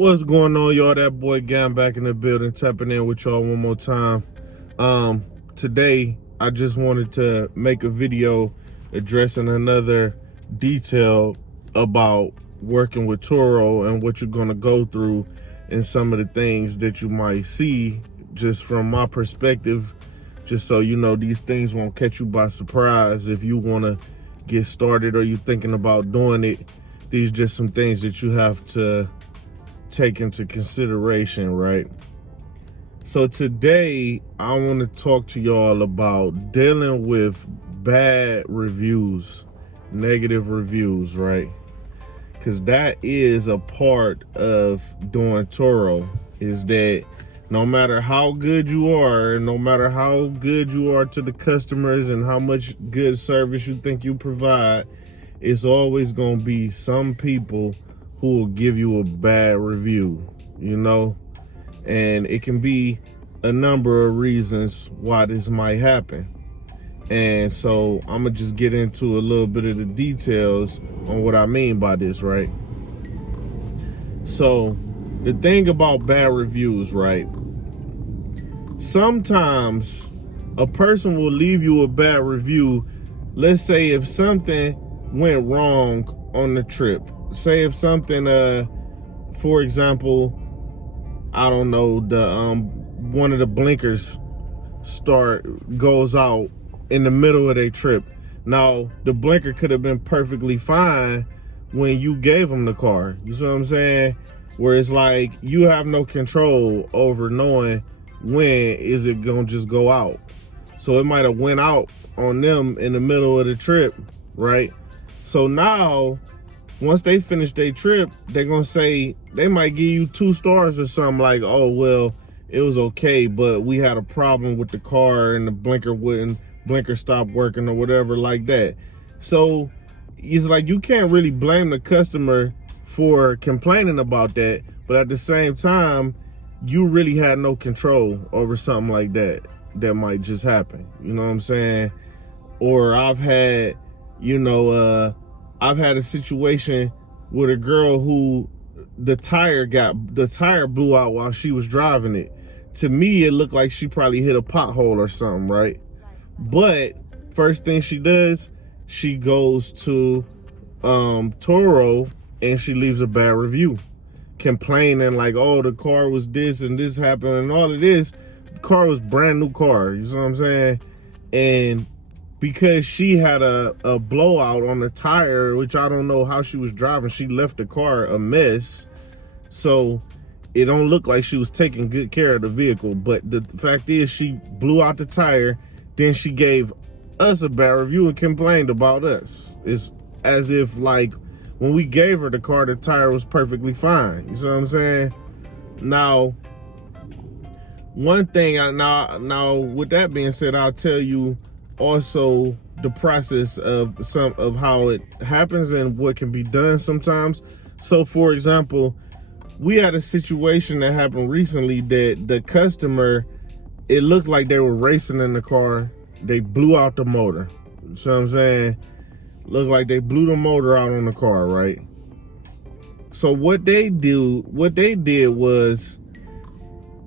What's going on, y'all? That boy Gam back in the building, tapping in with y'all one more time. Today I just wanted to make a video addressing another detail about working with Turo and what you're gonna go through and some of the things that you might see just from my perspective, just so you know these things won't catch you by surprise if you wanna get started or you're thinking about doing it. These are just some things that you have to take into consideration, right? So today I want to talk to y'all about dealing with bad reviews, negative reviews, right? Because that is a part of doing Turo, is that no matter how good you are, no matter how good you are to the customers and how much good service you think you provide, it's always going to be some people who will give you a bad review, you know? And it can be a number of reasons why this might happen. And so I'm gonna just get into a little bit of the details on what I mean by this, right? So the thing about bad reviews, right? Sometimes a person will leave you a bad review. Let's say if something went wrong on the trip. Say if something, for example, I don't know, the one of the blinkers goes out in the middle of their trip. Now, the blinker could have been perfectly fine when you gave them the car. You see what I'm saying? Where it's like you have no control over knowing when is it gonna just go out. So it might have went out on them in the middle of the trip, right? So now, once they finish their trip, they're gonna say, they might give you 2 stars or something, like, oh, well, it was okay, but we had a problem with the car and the blinker stopped working or whatever like that. So it's like you can't really blame the customer for complaining about that, but at the same time, you really had no control over something like that might just happen. You know what I'm saying? Or I've had, I've had a situation with a girl who the tire blew out while she was driving it. To me, it looked like she probably hit a pothole or something, right? But first thing she does, she goes to Turo and she leaves a bad review, complaining like, oh, the car was this and this happened and all of this. The car was brand new car, you know what I'm saying? And because she had a blowout on the tire, which I don't know how she was driving, she left the car a mess. So it don't look like she was taking good care of the vehicle. But the fact is, she blew out the tire, then she gave us a bad review and complained about us. It's as if like when we gave her the car, the tire was perfectly fine. You see what I'm saying? Now, one thing, now with that being said, I'll tell you also the process of how it happens and what can be done sometimes. So for example, we had a situation that happened recently that the customer, it looked like they were racing in the car. They blew out the motor. So I'm saying, looked like they blew the motor out on the car, right? So what they did was,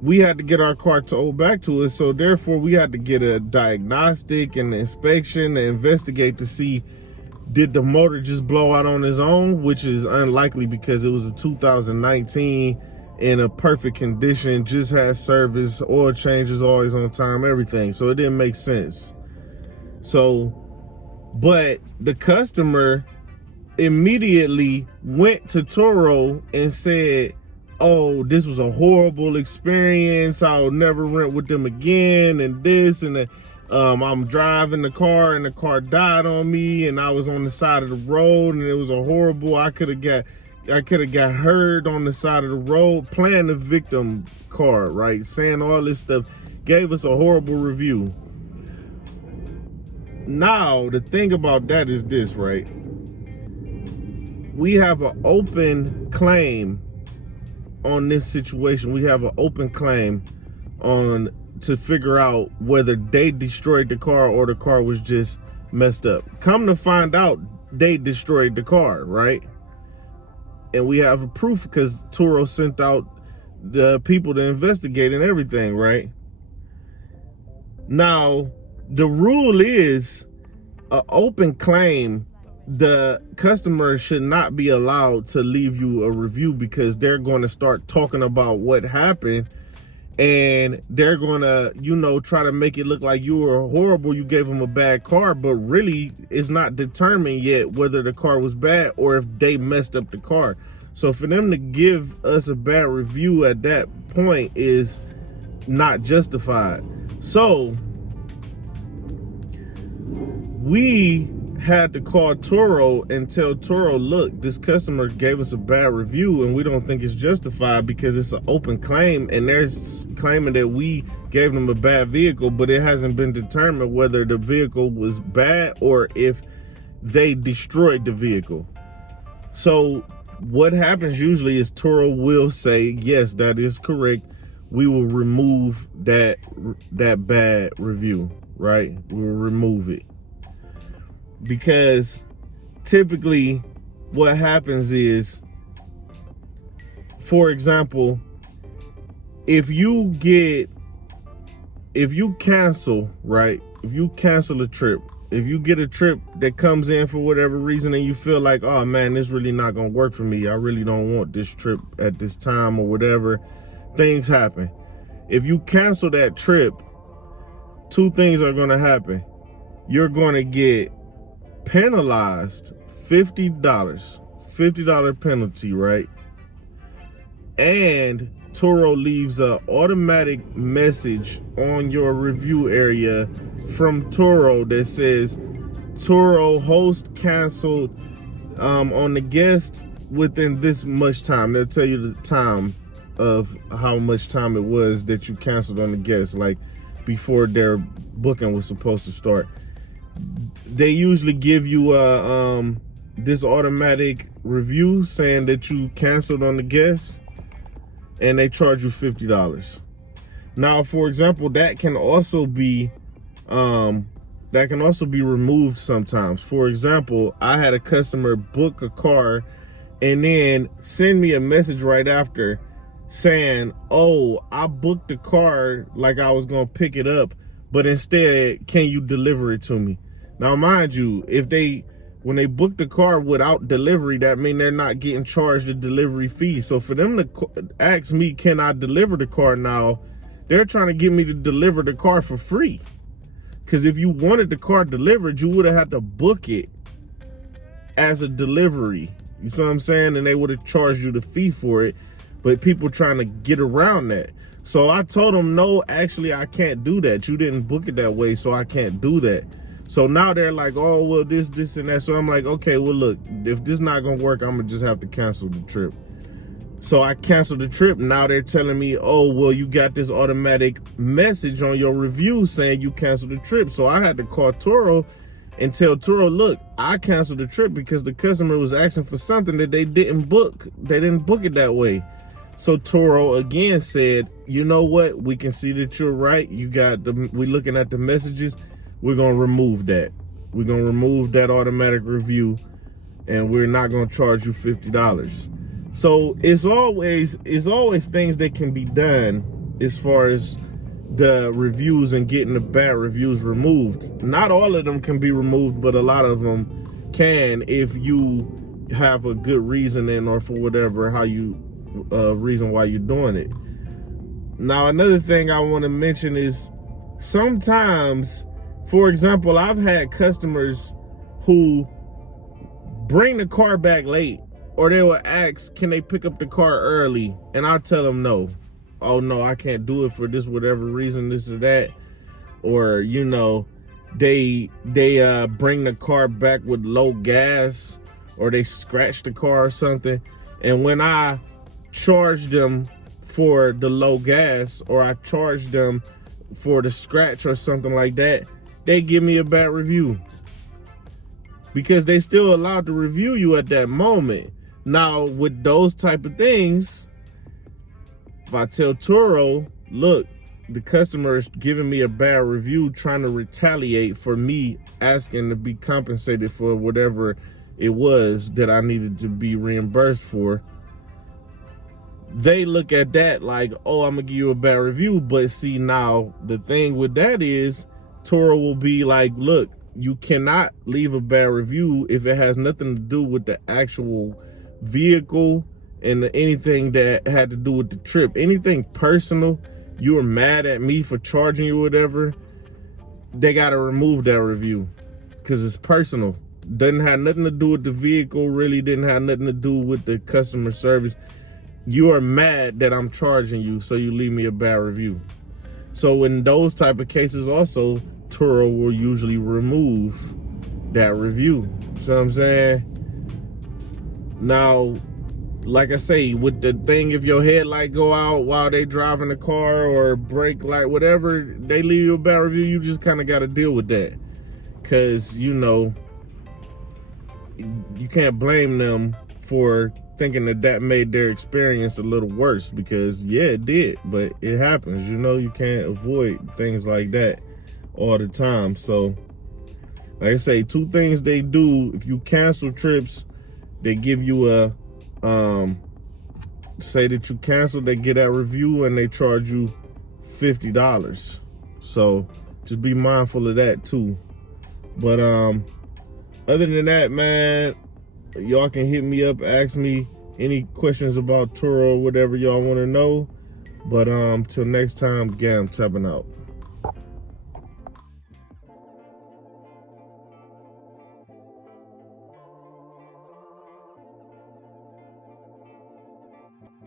we had to get our car towed back to us, so therefore we had to get a diagnostic and an inspection to investigate to see, did the motor just blow out on its own, which is unlikely because it was a 2019 in a perfect condition, just had service, oil changes always on time, everything. So it didn't make sense. So, but the customer immediately went to Turo and said, oh, this was a horrible experience, I'll never rent with them again, and this and that. I'm driving the car and the car died on me and I was on the side of the road and it was a horrible, I could have got hurt on the side of the road, playing the victim card, right? Saying all this stuff, gave us a horrible review. Now, the thing about that is this, right? We have an open claim on this situation. We have an open claim to figure out whether they destroyed the car or the car was just messed up. Come to find out, they destroyed the car, right? and we have a proof because Turo sent out the people to investigate and everything, right? Now, the rule is an open claim, the customer should not be allowed to leave you a review because they're going to start talking about what happened, and they're going to, you know, try to make it look like you were horrible, you gave them a bad car, but really it's not determined yet whether the car was bad or if they messed up the car. So for them to give us a bad review at that point is not justified. So we had to call Turo and tell Turo, look, this customer gave us a bad review and we don't think it's justified because it's an open claim and they're claiming that we gave them a bad vehicle, but it hasn't been determined whether the vehicle was bad or if they destroyed the vehicle. So what happens usually is Turo will say, yes, that is correct. We will remove that bad review, right? We'll remove it. Because typically what happens is, for example, if you cancel, right? If you cancel a trip, if you get a trip that comes in for whatever reason and you feel like, oh man, this really not gonna work for me, I really don't want this trip at this time or whatever, things happen. If you cancel that trip, two things are gonna happen. You're gonna get penalized $50 penalty, right? And Turo leaves a automatic message on your review area from Turo that says Turo host canceled on the guest within this much time. They'll tell you the time of how much time it was that you canceled on the guest, like before their booking was supposed to start. They usually give you this automatic review saying that you canceled on the guest, and they charge you $50. Now, for example, that can also be removed sometimes. For example, I had a customer book a car and then send me a message right after saying, oh, I booked the car like I was gonna pick it up, but instead, can you deliver it to me? Now, mind you, when they book the car without delivery, that means they're not getting charged a delivery fee. So for them to ask me, can I deliver the car now, they're trying to get me to deliver the car for free. Because if you wanted the car delivered, you would have had to book it as a delivery. You see what I'm saying? And they would have charged you the fee for it. But people trying to get around that. So I told them, no, actually, I can't do that. You didn't book it that way, so I can't do that. So now they're like, oh, well, this, and that. So I'm like, okay, well, look, if this not going to work, I'm going to just have to cancel the trip. So I canceled the trip. Now they're telling me, oh, well, you got this automatic message on your review saying you canceled the trip. So I had to call Turo and tell Turo, look, I canceled the trip because the customer was asking for something that they didn't book. They didn't book it that way. So Turo again said, you know what? We can see that you're right. We're looking at the messages. We're going to remove that. We're going to remove that automatic review, and we're not going to charge you $50. So it's always things that can be done as far as the reviews and getting the bad reviews removed. Not all of them can be removed, but a lot of them can if you have a good reasoning or for whatever reason why you're doing it. Now, another thing I want to mention is sometimes, for example, I've had customers who bring the car back late, or they will ask, can they pick up the car early? And I tell them no. Oh no, I can't do it for this whatever reason, this or that. Or, you know, they bring the car back with low gas, or they scratch the car or something. And when I charge them for the low gas, or I charge them for the scratch or something like that, they give me a bad review because they still allowed to review you at that moment. Now, with those type of things, if I tell Turo, look, the customer is giving me a bad review, trying to retaliate for me asking to be compensated for whatever it was that I needed to be reimbursed for, they look at that like, oh, I'm gonna give you a bad review. But see, now the thing with that is Turo will be like, look, you cannot leave a bad review if it has nothing to do with the actual vehicle and anything that had to do with the trip. Anything personal, you were mad at me for charging you or whatever, they gotta remove that review because it's personal. Doesn't have nothing to do with the vehicle, really didn't have nothing to do with the customer service. You are mad that I'm charging you, so you leave me a bad review. So in those type of cases also, Turo will usually remove that review. See what I'm saying? Now, like I say, with the thing, if your headlight go out while they driving the car or brake light, whatever, they leave you a bad review, you just kind of got to deal with that. Because, you know, you can't blame them for thinking that made their experience a little worse, because yeah, it did, but it happens. You know, you can't avoid things like that all the time. So like I say, 2 things they do: if you cancel trips, they give you a say that you canceled, they get that review and they charge you $50. So just be mindful of that too. But other than that, man, y'all can hit me up, ask me any questions about Turo, whatever y'all want to know. But till next time, I'm tapping out.